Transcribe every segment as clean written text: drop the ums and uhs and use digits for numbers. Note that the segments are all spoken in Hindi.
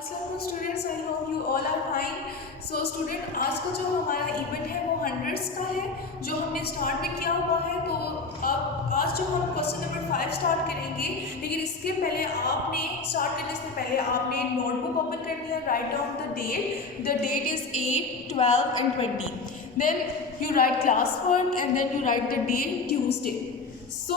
अस्सलाम students, I hope you all are fine. So student, आज का जो हमारा इवेंट है वो हंड्रेड्स का है, जो हमने स्टार्ट में किया हुआ है। तो अब आज जो हम क्वेश्चन नंबर 5 स्टार्ट करेंगे, लेकिन इसके पहले आपने स्टार्ट करने से पहले आपने नोटबुक ओपन करनी है। Write down the date is 8, 12 and 20। Then you write class work and then you write the day Tuesday. So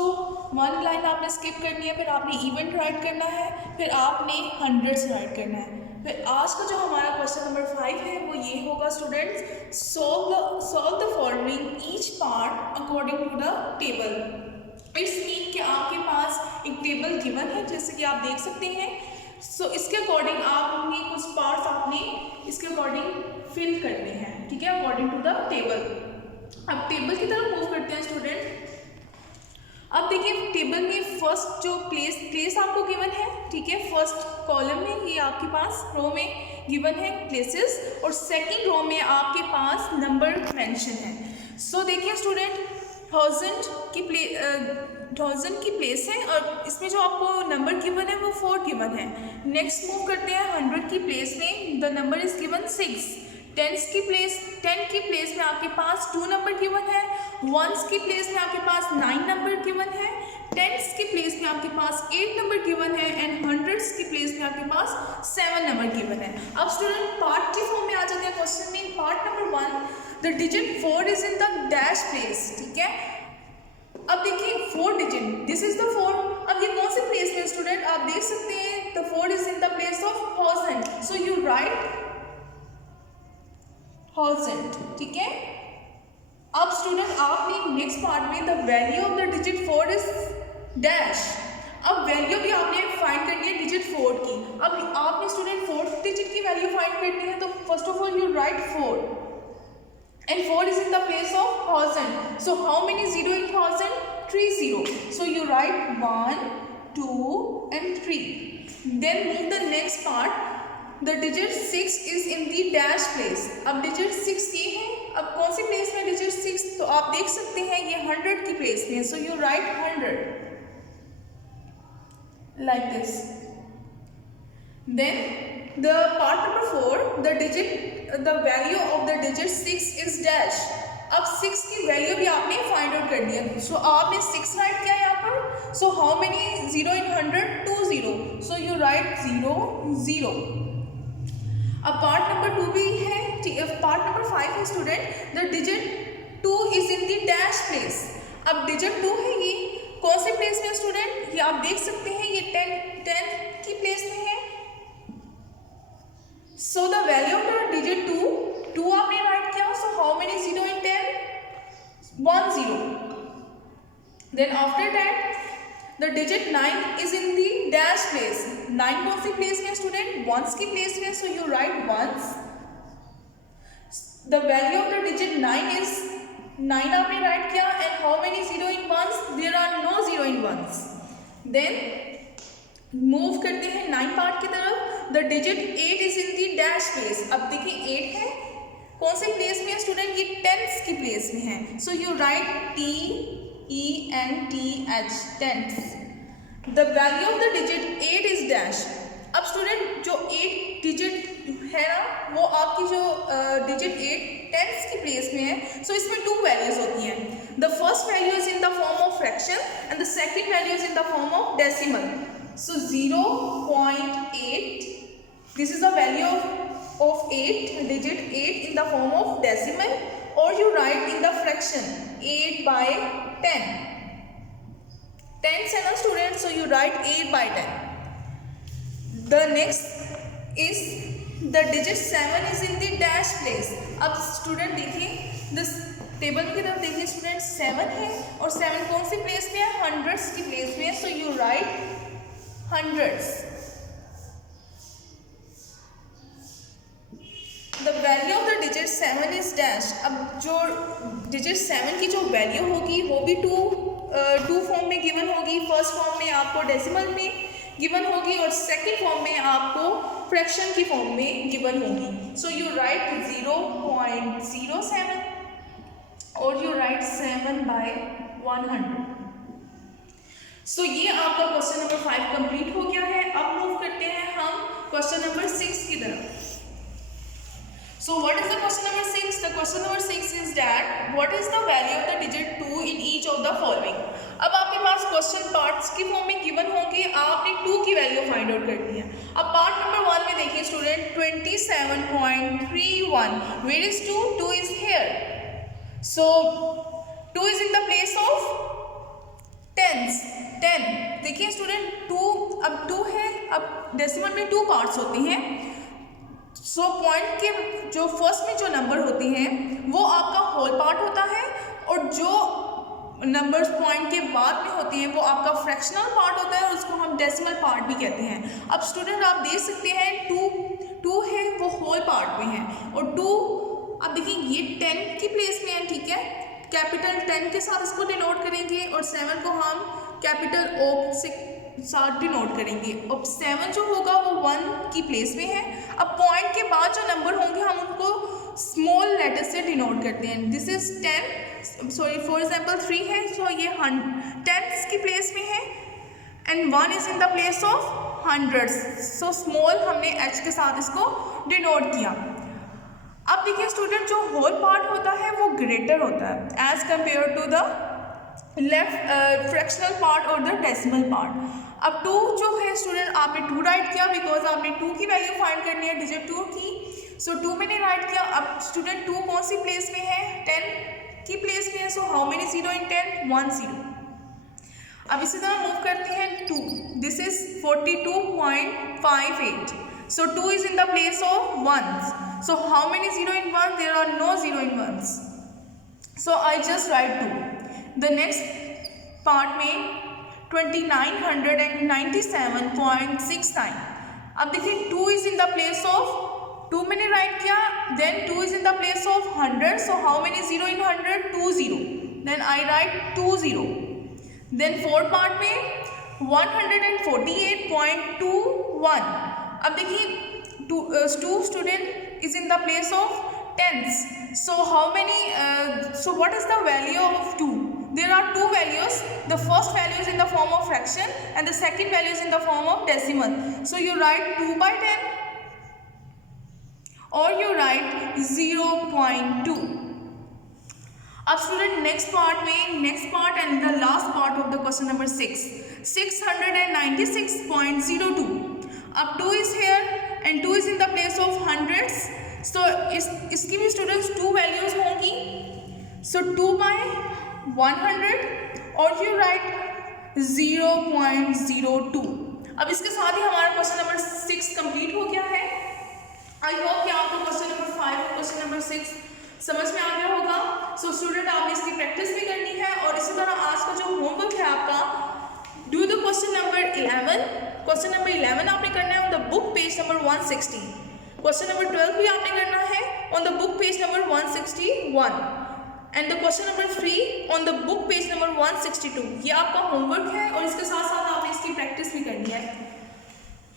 one line आपने स्किप करनी है, फिर आपने इवेंट राइट करना है, फिर आपने हंड्रेड्स राइट करना है। फिर आज का जो हमारा क्वेश्चन नंबर 5 है वो ये होगा students, solve the following each part according to the table. It's mean कि आपके पास एक टेबल गिवन है, जैसे कि आप देख सकते हैं। सो इसके अकॉर्डिंग आपने कुछ पार्ट्स आपने इसके अकॉर्डिंग फिल करने हैं, ठीक है, अकॉर्डिंग टू द टेबल। अब टेबल की तरफ मूव करते हैं स्टूडेंट। अब देखिए टेबल में फर्स्ट जो प्लेस आपको गिवन है, ठीक है, फर्स्ट कॉलम में ये आपके पास रो में गिवन है प्लेसेस, और सेकंड रो में आपके पास नंबर मेंशन है। सो देखिए स्टूडेंट, 1000 की प्लेस है और इसमें जो आपको नंबर गिवन है वो 4 गिवन है। नेक्स्ट मूव करते हैं 100 की प्लेस में, द नंबर इज गिवन 6। 10 की प्लेस में आपके पास 2 नंबर गिवन है। 1s की प्लेस में आपके पास 9 नंबर गिवन है। 10s की प्लेस में आपके पास 8 नंबर गिवन है एंड 100s की प्लेस में आपके पास 7 नंबर गिवन है। अब स्टूडेंट पार्ट की फॉर्म में आ जाते हैं क्वेश्चन में। Part number 1, the digit 4 is in the dash place, ठीक है। अब देखिए 4 डिजिट, दिस इज द 4। अब ये कौन से प्लेस में स्टूडेंट, आप देख सकते हैं the 4 is in the place of 1000, so you right 1000, ठीक है। अब स्टूडेंट आपने नेक्स्ट पार्ट में the value of the digit 4 is dash. अब वैल्यू भी आपने फाइंड करनी है डिजिट 4 की। अब आपने स्टूडेंट 4th डिजिट की वैल्यू फाइंड करनी है, तो first of all you right 4 and 4 is in the place of 1000. So how many 0 in 1000? 3 0. So you write 1, 2 and 3. Then move the next part. The digit 6 is in the dash place. अब digit 6 ये है, अब कौन सी प्लेस में digit 6, तो आप देख सकते हैं ये 100 की प्लेस में है। So you write 100 like this. Then the part number 4, the value of the digit 6 is dash. अब 6 की वैल्यू भी आपने फाइंड आउट करनी है। सो आपने 6 राइट किया यहाँ पर। सो how many 0 in 100? 2 0. So you right 0 0. अब पार्ट नंबर 2 भी है, पार्ट नंबर 5 है student, the digit 2 is in the dash place. अब डिजिट 2 है, ये कौन से प्लेस में स्टूडेंट, ये आप देख सकते हैं ये 10 की प्लेस में है। So the value of the digit 2 आपने राइट किया। So how many 0 in 10? 1 0. Then after that the digit 9 is in the dash place. 9 कौन सी प्लेस में स्टूडेंट, 1s की प्लेस में। So you write 1s। The value of the digit 9 is 9 आपने राइट किया and how many 0 in 1s? There are no 0 in 1s. Then move करते हैं 9 पार्ट की तरफ। The digit 8 is in the dash place. अब देखिए 8 है, कौन से प्लेस में है स्टूडेंट, ये 10s की प्लेस में है। सो you right TENTH 10th. The value of the digit 8 is dash. अब स्टूडेंट जो 8 डिजिट है ना, वो आपकी जो डिजिट 8 10th की प्लेस में है। सो इसमें 2 वैल्यूज होती हैं। The first value is in the form of fraction and the second value is in the form of decimal. So 0.8, this is the value of 8, digit 8 in the form of decimal, or you write in the fraction 8 by 10. 10 है ना student, so you write 8 by 10. The next is the digit 7 is in the dash place. अब student देखिए this टेबल की तरफ देखिए स्टूडेंट, 7 है और 7 कौन सी प्लेस में है, 100s की प्लेस में है। सो you right 100s. The value of the digit 7 is dash. अब जो digit 7 की जो वैल्यू होगी वो भी 2 फॉर्म में गिवन होगी। फर्स्ट फॉर्म में आपको डेसिमल में गिवन होगी और सेकंड फॉर्म में आपको फ्रैक्शन की फॉर्म में गिवन होगी। सो यू राइट 0.07 और यू राइट 7 by 100. सो ये आपका क्वेश्चन नंबर 5 कंप्लीट हो गया है। अब मूव करते हैं हम क्वेश्चन नंबर 6 की तरफ। So what is the question number 6? The question number 6 is that what is the value of the digit 2 in each of the following? अब आपके पास क्वेश्चन पार्ट्स की फॉर्म में गिवन होंगे, आपने 2 की वैल्यू फाइंड आउट करनी है। अब पार्ट नंबर 1 में देखिए student 27.31, where is 2? 2 is here, so 2 is in the place of tens 10। देखिए स्टूडेंट 2, अब 2 है, अब डेसिमल में 2 पार्ट्स होते हैं, सो पॉइंट के जो फर्स्ट में जो नंबर होती हैं वो आपका होल पार्ट होता है, और जो नंबर्स पॉइंट के बाद में होते हैं वो आपका फ्रैक्शनल पार्ट होता है, और उसको हम डेसिमल पार्ट भी कहते हैं। अब स्टूडेंट आप देख सकते हैं 2 है वो होल पार्ट में है, और 2 अब देखिए ये 10 की प्लेस में है, ठीक है, कैपिटल 10 के साथ इसको डिनोट करेंगे, और 7 को हम कैपिटल O से साथ डिनोट करेंगे। अब 7 जो होगा वो 1 की प्लेस में है। अब पॉइंट के बाद जो नंबर होंगे हम उनको स्मॉल लेटर से डिनोट करते हैं। This is 10, sorry for example 3 है, सो ये 10 की प्लेस में है, and 1 is in the place of hundreds, so small हमने H के साथ इसको डिनोट किया। अब देखिए स्टूडेंट जो होल पार्ट होता है वो ग्रेटर होता है as compare to the left fractional part और द डेसिमल पार्ट। अब 2 जो है स्टूडेंट आपने 2 राइट किया, बिकॉज आपने 2 की वैल्यू फाइंड करनी है, डिजिट 2 की, सो 2 मैंने राइट किया। अब स्टूडेंट 2 कौन सी प्लेस में है? 10 की प्लेस में है, सो हाउ मेनी 0 इन 10? 1 0। अब इसी तरह मूव करते हैं 2, this is 42.58, so 2 is in the place of 1s, so how many 0 in 1? There are no 0 in 1s, so I just write 2। The next part में 2997.69, अब देखिए 2 is in the place of 2 मैंने राइट किया, then 2 is in the place of 100, so how many 0 in 100? 2 0, then I write 2 0। Then fourth part में 148.21, अब देखिए 2 student is in the place of tens, so how many so what is the value of 2? There are 2 values, the first value is in the form of fraction and the second value is in the form of decimal, so you write 2/10 or you write 0.2। अब student next part and the last part of the question number 6, 696.02, अब 2 is here and 2 is in the place of hundreds, so इसकी भी स्टूडेंट्स 2 वैल्यूज होंगी, सो 2/100 और यू राइट 0.02। अब इसके साथ ही हमारा क्वेश्चन नंबर 6 कंप्लीट हो गया है। आई होप कि आपको क्वेश्चन नंबर 5 और क्वेश्चन नंबर 6 समझ में आ गया होगा। सो स्टूडेंट आपने इसकी प्रैक्टिस भी करनी है, और इसी तरह आज का जो होमवर्क है आपका, do the question number 11। Question number 11 आपने करना है on the book page number 160। Question number 12 भी आपने करना है on the book page number 161, and the question number 3 on the book page number 162। ये आपका होमवर्क है, और इसके साथ साथ आपने इसकी प्रैक्टिस भी करनी है।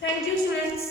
Thank you students.